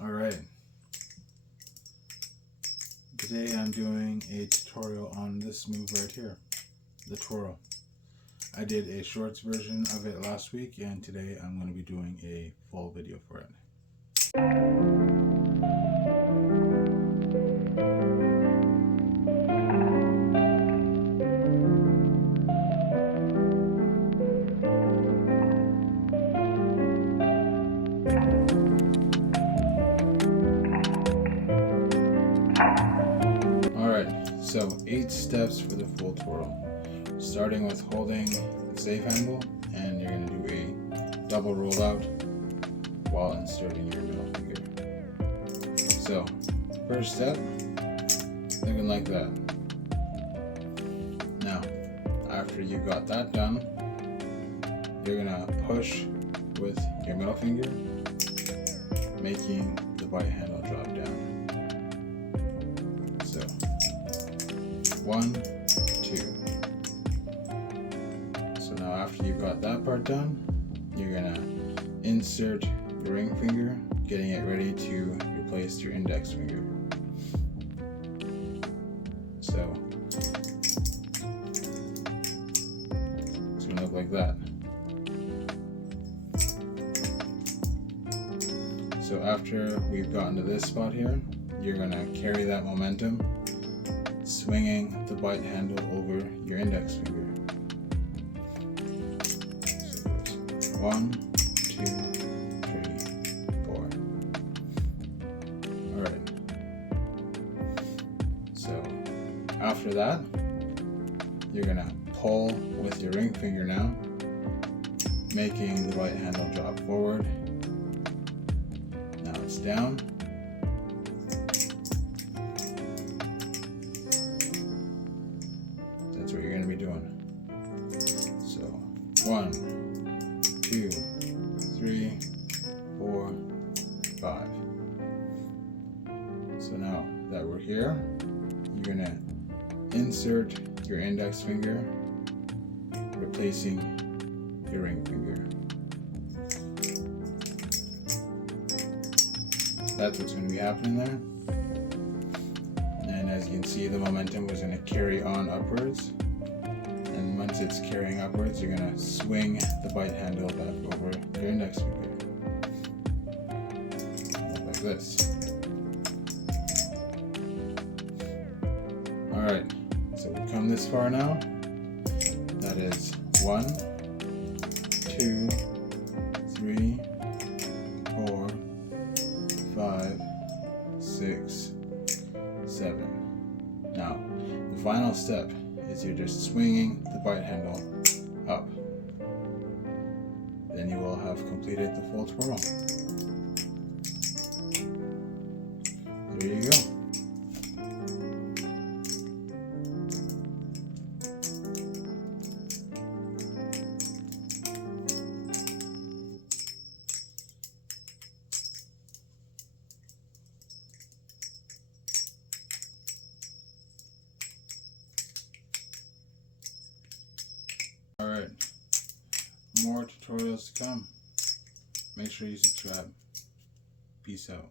Alright, today I'm doing a tutorial on this move right here, the twirl. I did a shorts version of it last week, and today I'm going to be doing a full video for it. Alright, so 8 steps for the full twirl. Starting with holding the safe handle, and you're going to do a double rollout while inserting your middle finger. So, first step, looking like that. Now, after you got that done, you're going to push with your middle finger, making the bite handle drop down. So, 1, 2. So now after you've got that part done, you're gonna insert your ring finger, getting it ready to replace your index finger. So it's gonna look like that. So after we've gotten to this spot here, you're gonna carry that momentum, swinging the bite handle over your index finger. So 1, 2, 3, 4. Alright. So after that, you're gonna pull with your ring finger now, making the bite handle drop forward. Now it's down. That's what you're going to be doing. So 1, 2, 3, 4, 5. So now that we're here, you're going to insert your index finger, replacing your ring finger. That's what's going to be happening there. And as you can see, the momentum is going to carry on upwards. And once it's carrying upwards, you're going to swing the bite handle back over your index finger. Like this. Alright, so we've come this far now. That is 1, 2, 3, 4, 5, 6, 7. Now, the final step is you're just swinging the bite handle up. Then you will have completed the full twirl. There you go. Alright, more tutorials to come. Make sure you subscribe. Peace out.